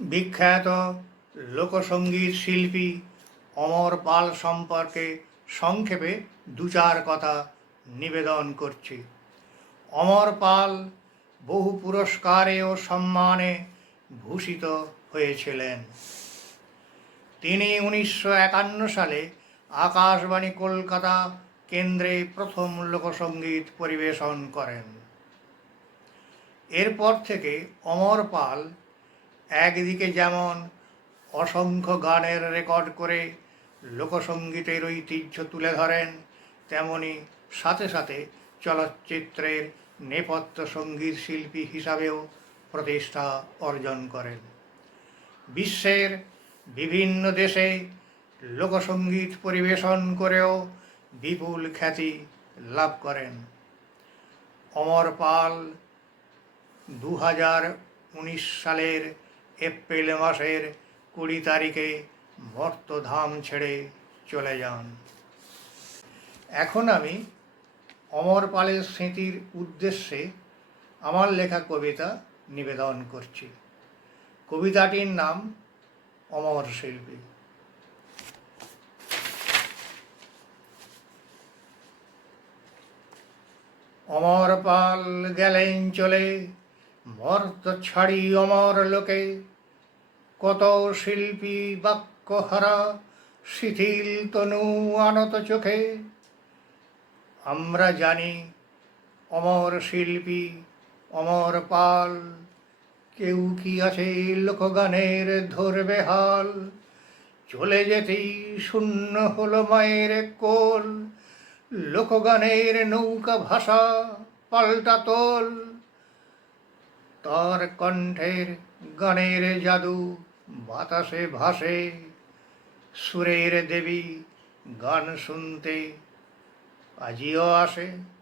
বিখ্যাত লোকসঙ্গীত শিল্পী অমর পাল সম্পর্কে সংক্ষেপে দু চার কথা নিবেদন করছি। অমর পাল বহু পুরস্কারে ও সম্মানে ভূষিত হয়েছিলেন। তিনি উনিশশো একান্ন সালে আকাশবাণী কলকাতা কেন্দ্রে প্রথম লোকসঙ্গীত পরিবেশন করেন। এরপর থেকে অমর পাল একদিকে যেমন অসংখ্য গানের রেকর্ড করে লোকসঙ্গীতের ঐতিহ্য তুলে ধরেন, তেমনি সাথে সাথে চলচ্চিত্রের নেপথ্য সংগীত শিল্পী হিসাবেও প্রতিষ্ঠা অর্জন করেন। বিশ্বের বিভিন্ন দেশে লোকসঙ্গীত পরিবেশন করেও বিপুল খ্যাতি লাভ করেন। অমর পাল দু হাজার উনিশ সালের এপ্রিল মাসের কুড়ি তারিখে মর্তধাম ছেড়ে চলে যান। এখন আমি অমর পালের স্মৃতির উদ্দেশ্যে আমার লেখা কবিতা নিবেদন করছি। কবিতাটির নাম অমর শিল্পী। অমর পাল গেলেন চলে মর্ত ছাড়ি অমর লোকে। কত শিল্পী বাক্য হারা শিথিল তনু আনত চোখে। আমরা জানি অমর শিল্পী, অমর পাল। কেউ কি আছে লোকগানের ধরবে হাল চলে যেতেই শূন্য হলো মায়ের কোল। লোকগানের নৌকা ভাষা, পাল্টা তোল। তার কণ্ঠের গণের জাদু বাতাসে ভাসে। সুরের দেবী গান শুনতে আজিও আসে।